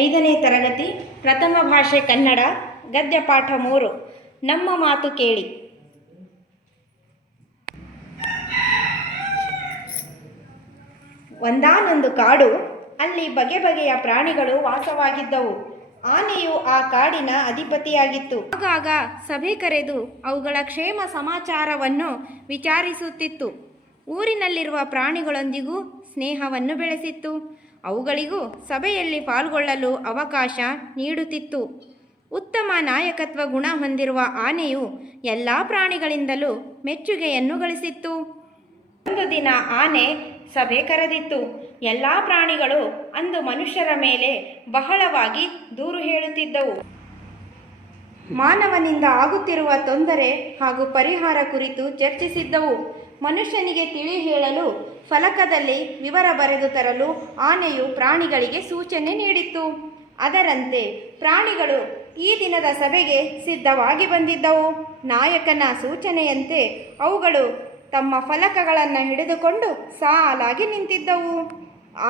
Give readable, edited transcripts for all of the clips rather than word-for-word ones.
5ನೇ ತರಗತಿ ಪ್ರಥಮ ಭಾಷೆ ಕನ್ನಡ ಗದ್ಯ ಪಾಠ 3 ನಮ್ಮ ಮಾತು ಕೇಳಿ. ಒಂದಾನೊಂದು ಕಾಡು, ಅಲ್ಲಿ ಬಗೆ ಬಗೆಯ ಪ್ರಾಣಿಗಳು ವಾಸವಾಗಿದ್ದವು. ಆನೆಯು ಆ ಕಾಡಿನ ಅಧಿಪತಿಯಾಗಿತ್ತು. ಆಗಾಗ ಸಭೆ ಕರೆದು ಅವುಗಳ ಕ್ಷೇಮ ಸಮಾಚಾರವನ್ನು ವಿಚಾರಿಸುತ್ತಿತ್ತು. ಊರಿನಲ್ಲಿರುವ ಪ್ರಾಣಿಗಳೊಂದಿಗೂ ಸ್ನೇಹವನ್ನು ಬೆಳೆಸಿತ್ತು. ಅವುಗಳಿಗೂ ಸಭೆಯಲ್ಲಿ ಪಾಲ್ಗೊಳ್ಳಲು ಅವಕಾಶ ನೀಡುತ್ತಿತ್ತು. ಉತ್ತಮ ನಾಯಕತ್ವ ಗುಣ ಹೊಂದಿರುವ ಆನೆಯು ಎಲ್ಲ ಪ್ರಾಣಿಗಳಿಂದಲೂ ಮೆಚ್ಚುಗೆಯನ್ನು ಗಳಿಸಿತ್ತು. ಒಂದು ದಿನ ಆನೆ ಸಭೆ ಕರೆದಿತ್ತು. ಎಲ್ಲ ಪ್ರಾಣಿಗಳು ಅಂದು ಮನುಷ್ಯರ ಮೇಲೆ ಬಹಳವಾಗಿ ದೂರು ಹೇಳುತ್ತಿದ್ದವು. ಮಾನವನಿಂದ ಆಗುತ್ತಿರುವ ತೊಂದರೆ ಹಾಗೂ ಪರಿಹಾರ ಕುರಿತು ಚರ್ಚಿಸಿದ್ದವು. ಮನುಷ್ಯನಿಗೆ ತಿಳಿ ಹೇಳಲು ಫಲಕದಲ್ಲಿ ವಿವರ ಬರೆದು ತರಲು ಆನೆಯು ಪ್ರಾಣಿಗಳಿಗೆ ಸೂಚನೆ ನೀಡಿತ್ತು. ಅದರಂತೆ ಪ್ರಾಣಿಗಳು ಈ ದಿನದ ಸಭೆಗೆ ಸಿದ್ಧವಾಗಿ ಬಂದಿದ್ದವು. ನಾಯಕನ ಸೂಚನೆಯಂತೆ ಅವುಗಳು ತಮ್ಮ ಫಲಕಗಳನ್ನು ಹಿಡಿದುಕೊಂಡು ಸಾಲಾಗಿ ನಿಂತಿದ್ದವು.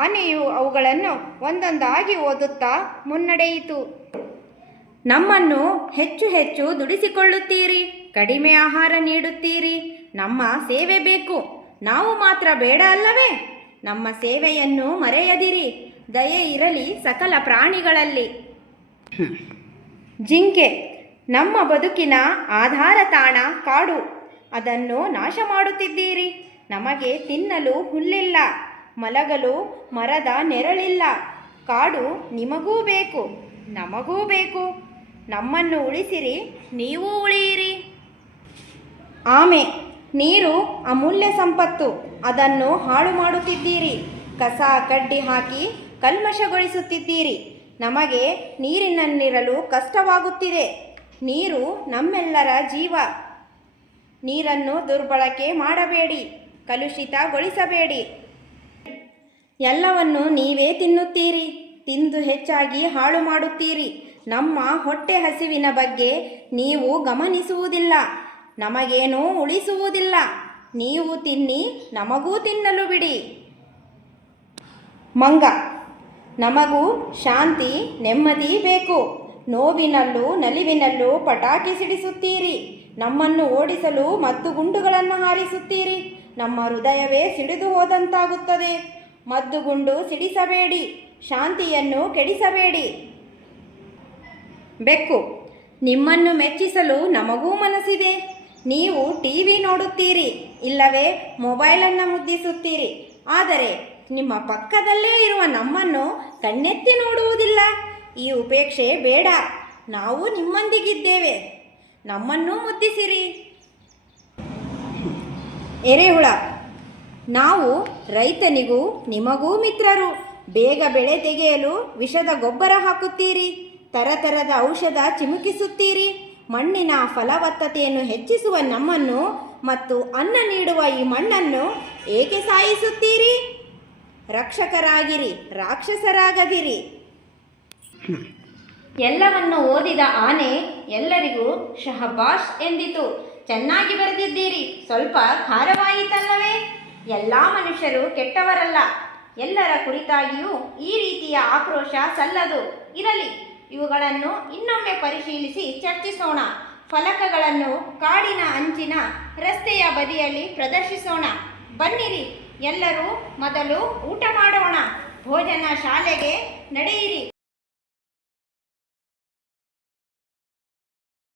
ಆನೆಯು ಅವುಗಳನ್ನು ಒಂದೊಂದಾಗಿ ಓದುತ್ತಾ ಮುನ್ನಡೆಯಿತು. ನಮ್ಮನ್ನು ಹೆಚ್ಚು ಹೆಚ್ಚು ದುಡಿಸಿಕೊಳ್ಳುತ್ತೀರಿ, ಕಡಿಮೆ ಆಹಾರ ನೀಡುತ್ತೀರಿ, ನಮ್ಮ ಸೇವೆ ಬೇಕು, ನಾವು ಮಾತ್ರ ಬೇಡ ಅಲ್ಲವೇ? ನಮ್ಮ ಸೇವೆಯನ್ನು ಮರೆಯದಿರಿ, ದಯೆ ಇರಲಿ ಸಕಲ ಪ್ರಾಣಿಗಳಲ್ಲಿ. ಜಿಂಕೆ, ನಮ್ಮ ಬದುಕಿನ ಆಧಾರ ತಾಣ ಕಾಡು, ಅದನ್ನು ನಾಶ ಮಾಡುತ್ತಿದ್ದೀರಿ. ನಮಗೆ ತಿನ್ನಲು ಹುಲ್ಲಿಲ್ಲ, ಮಲಗಲು ಮರದ ನೆರಳಿಲ್ಲ. ಕಾಡು ನಿಮಗೂ ಬೇಕು, ನಮಗೂ ಬೇಕು. ನಮ್ಮನ್ನು ಉಳಿಸಿರಿ, ನೀವು ಉಳಿಯಿರಿ. ಆಮೆ, ನೀರು ಅಮೂಲ್ಯ ಸಂಪತ್ತು, ಅದನ್ನು ಹಾಳು ಮಾಡುತ್ತಿದ್ದೀರಿ. ಕಸ ಕಡ್ಡಿ ಹಾಕಿ ಕಲ್ಮಶಗೊಳಿಸುತ್ತಿದ್ದೀರಿ. ನಮಗೆ ನೀರಿನಲ್ಲಿರಲು ಕಷ್ಟವಾಗುತ್ತಿದೆ. ನೀರು ನಮ್ಮೆಲ್ಲರ ಜೀವ. ನೀರನ್ನು ದುರ್ಬಳಕೆ ಮಾಡಬೇಡಿ, ಕಲುಷಿತಗೊಳಿಸಬೇಡಿ. ಎಲ್ಲವನ್ನು ನೀವೇ ತಿನ್ನುತ್ತೀರಿ, ತಿಂದು ಹೆಚ್ಚಾಗಿ ಹಾಳು ಮಾಡುತ್ತೀರಿ. ನಮ್ಮ ಹೊಟ್ಟೆ ಹಸಿವಿನ ಬಗ್ಗೆ ನೀವು ಗಮನಿಸುವುದಿಲ್ಲ, ನಮಗೇನೂ ಉಳಿಸುವುದಿಲ್ಲ. ನೀವು ತಿನ್ನಿ, ನಮಗೂ ತಿನ್ನಲು ಬಿಡಿ. ಮಂಗ, ನಮಗೂ ಶಾಂತಿ ನೆಮ್ಮದಿ ಬೇಕು. ನೋವಿನಲ್ಲೂ ನಲಿವಿನಲ್ಲೂ ಪಟಾಕಿ ಸಿಡಿಸುತ್ತೀರಿ. ನಮ್ಮನ್ನು ಓಡಿಸಲು ಮದ್ದು ಗುಂಡುಗಳನ್ನು ಹಾರಿಸುತ್ತೀರಿ. ನಮ್ಮ ಹೃದಯವೇ ಸಿಡಿದು ಹೋದಂತಾಗುತ್ತದೆ. ಮದ್ದುಗುಂಡು ಸಿಡಿಸಬೇಡಿ, ಶಾಂತಿಯನ್ನು ಕೆಡಿಸಬೇಡಿ. ಬೆಕ್ಕು, ನಿಮ್ಮನ್ನು ಮೆಚ್ಚಿಸಲು ನಮಗೂ ಮನಸ್ಸಿದೆ. ನೀವು ಟಿವಿ ನೋಡುತ್ತೀರಿ, ಇಲ್ಲವೇ ಮೊಬೈಲನ್ನು ಮುದ್ದಿಸುತ್ತೀರಿ. ಆದರೆ ನಿಮ್ಮ ಪಕ್ಕದಲ್ಲೇ ಇರುವ ನಮ್ಮನ್ನು ಕಣ್ಣೆತ್ತಿ ನೋಡುವುದಿಲ್ಲ. ಈ ಉಪೇಕ್ಷೆ ಬೇಡ, ನಾವು ನಿಮ್ಮೊಂದಿಗಿದ್ದೇವೆ, ನಮ್ಮನ್ನೂ ಮುದ್ದಿಸಿರಿ. ಎರೆಹುಳ, ನಾವು ರೈತನಿಗೂ ನಿಮಗೂ ಮಿತ್ರರು. ಬೇಗ ಬೆಳೆ ತೆಗೆಯಲು ವಿಷದ ಗೊಬ್ಬರ ಹಾಕುತ್ತೀರಿ, ತರತರದ ಔಷಧ ಚಿಮುಕಿಸುತ್ತೀರಿ. ಮಣ್ಣಿನ ಫಲವತ್ತತೆಯನ್ನು ಹೆಚ್ಚಿಸುವ ನಮ್ಮನ್ನು ಮತ್ತು ಅನ್ನ ನೀಡುವ ಈ ಮಣ್ಣನ್ನು ಏಕೆ ಸಾಯಿಸುತ್ತೀರಿ? ರಕ್ಷಕರಾಗಿರಿ, ರಾಕ್ಷಸರಾಗದಿರಿ. ಎಲ್ಲವನ್ನು ಓದಿದ ಆನೆ ಎಲ್ಲರಿಗೂ ಶಹಬಾಷ್ ಎಂದಿತು. ಚೆನ್ನಾಗಿ ಬರೆದಿದ್ದೀರಿ, ಸ್ವಲ್ಪ ಖಾರವಾಯಿತಲ್ಲವೇ? ಎಲ್ಲ ಮನುಷ್ಯರು ಕೆಟ್ಟವರಲ್ಲ. ಎಲ್ಲರ ಕುರಿತಾಗಿಯೂ ಈ ರೀತಿಯ ಆಕ್ರೋಶ ಸಲ್ಲದು. ಇರಲಿ, ಇವುಗಳನ್ನು ಇನ್ನೊಮ್ಮೆ ಪರಿಶೀಲಿಸಿ ಚರ್ಚಿಸೋಣ. ಫಲಕಗಳನ್ನು ಕಾಡಿನ ಅಂಚಿನ ರಸ್ತೆಯ ಬದಿಯಲ್ಲಿ ಪ್ರದರ್ಶಿಸೋಣ. ಬನ್ನಿರಿ, ಎಲ್ಲರೂ ಮೊದಲು ಊಟ ಮಾಡೋಣ. ಭೋಜನ ಶಾಲೆಗೆ ನಡೆಯಿರಿ.